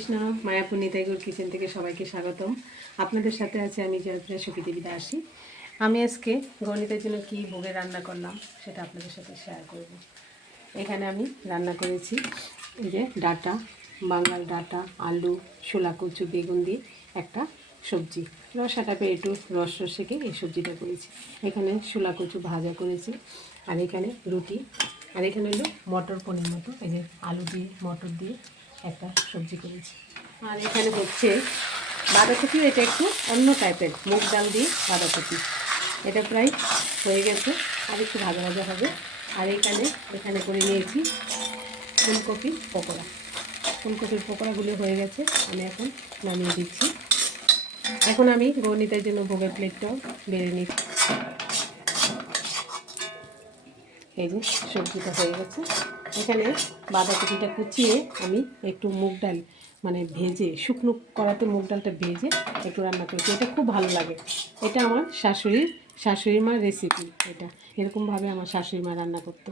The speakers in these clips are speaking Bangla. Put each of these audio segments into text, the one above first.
কৃষ্ণ মায়াপুর নিতাইগুর কিচেন থেকে সবাইকে স্বাগতম। আপনাদের সাথে আছে আমি জয়প্রিয়া সুখী দেবী দাসী। আমি আজকে গণিতের জন্য কি ভোগে রান্না করলাম সেটা আপনাদের সাথে শেয়ার করব। এখানে আমি রান্না করেছি এই যে ডাঁটা, বাঙাল ডাঁটা, আলু, শোলা কচু, বেগুন দিয়ে একটা সবজি, রসাটা পেয়ে একটু রস শেখে এই সবজিটা করেছি। এখানে শোলা কচু ভাজা করেছি, আর এখানে রুটি, আর এখানে হলো মটর পনির মতো এই যে আলু দিয়ে মটর দিয়ে একটা সবজি করেছি। আর এখানে হচ্ছে বাঁধাকপি, এটা একটু অন্য টাইপের মুগ ডাল দিয়ে বাঁধাকপি, এটা প্রায় হয়ে গেছে, আর একটু ভাজা ভাজা হবে। আর এখানে করে নিয়েছি ফুলকপির পকোড়া। ফুলকপির পকোড়াগুলো হয়ে গেছে, আমি এখন নামিয়ে দিচ্ছি। এখন আমি গণিতের জন্য ভোগের প্লেটটাও বেড়ে নিচ্ছি। এই যে সবজিটা হয়ে গেছে। এখানে বাঁধাকপিটা কুচিয়ে আমি একটু মুগ ডাল মানে ভেজে, শুকনো করাতে মুগ ডালটা ভেজে একটু রান্না করেছি। এটা খুব ভালো লাগে। এটা আমার শাশুড়ি মার রেসিপি। এটা এরকমভাবে আমার শাশুড়ি মা রান্না করতো।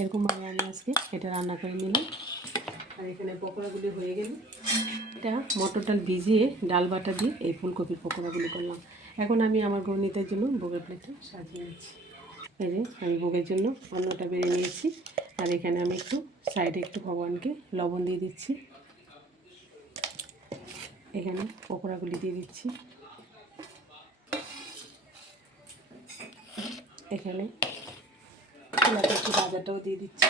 এরকমভাবে আমি আজকে এটা রান্না করে নিলাম। আর এখানে পকোড়াগুলি হয়ে গেল। এটা মটর ডাল ভিজিয়ে ডাল বাটা দিয়ে এই ফুলকপির পকোড়াগুলি করলাম। এখন আমি আমার গণিতের জন্য ভোগের প্লেটটা সাজিয়ে নিচ্ছি। এই যে আমি ভোগের জন্য অন্যটা বেড়ে নিয়েছি, আর এখানে আমি একটু সাইডে একটু ভগবানকে লবণ দিয়ে দিচ্ছি। এখানে পকোড়াগুলি দিয়ে দিচ্ছি। এখানে ছোলাটা একটু ভাজাটাও দিয়ে দিচ্ছি।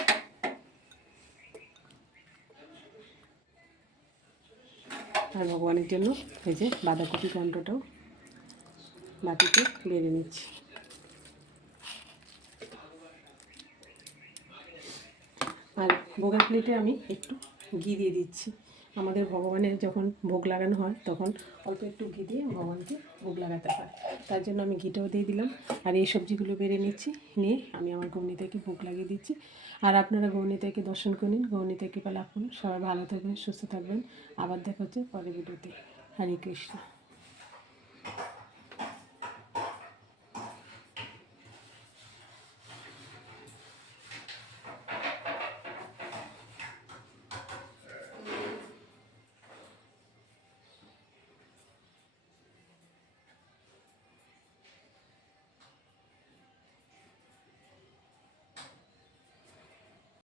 আর ভগবানের জন্য এই যে বাঁধাকপি ঘন্টটাও বাটিতে বেড়ে নিচ্ছি। আর ভোগের প্লেটে আমি একটু ঘি দিয়ে দিচ্ছি। আমাদের ভগবানের যখন ভোগ লাগানো হয় তখন অল্প একটু ঘি দিয়ে ভগবানকে ভোগ লাগাতে হয়, তার জন্য আমি ঘিটাও দিয়ে দিলাম। আর এই সবজিগুলো বেড়ে নিচ্ছি, নিয়ে আমি আমার গৌরনীতাকে ভোগ লাগিয়ে দিচ্ছি। আর আপনারা গৌরনীতাকে দর্শন করে নিন, গৌরনীতাকে লাভ করুন। সবাই ভালো থাকবেন, সুস্থ থাকবেন। আবার দেখা হচ্ছে পরের ভিডিওতে। হরে কৃষ্ণ।